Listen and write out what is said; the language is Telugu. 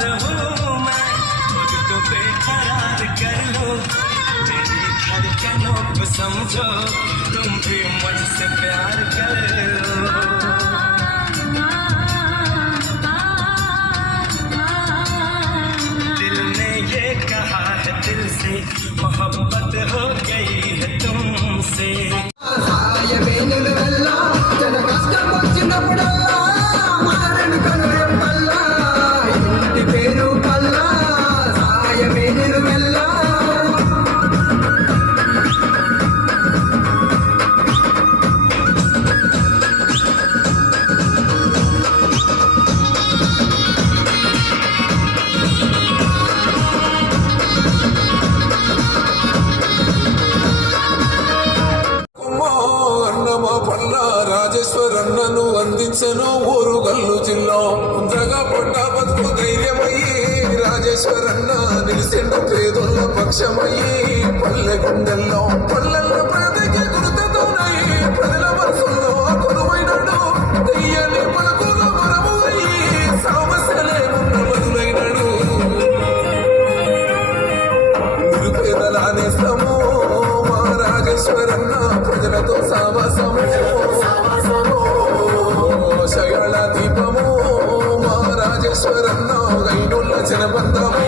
बेकरार हूँ मैं, खुद को बेकरार कर लो, मेरी धड़कनों को समझो, तुम भी मुझसे प्यार कर लो। दिल ने ये कहा है दिल से, मोहब्बत हो गई है तुमसे। రాజేశ్వరన్నను అందించను ఊరుగల్లు జిల్లా ఉండ్రగా పొట్ట బతుకు ధైర్యమయ్యి రాజేశ్వరన్న నిలిసిండు పేదోళ్ళ పక్షమయ్యి పల్లె గుండెల్లో పల్లెల్లో ప్రతికి గుర్తుతోనయ్యి ప్రజల మనసుల్లో కొలువైనాడు దయ్యాన్ని పలుకుల వరము అయ్యి సమస్యలే ఉన్న బదులైనాడు నిరుపేదల నేస్తము మా రాజేశ్వరన్న ప్రజలతో సావాసము శయళ దీపము మా రాజేశ్వరన్న గైనుల్ల జనబంధము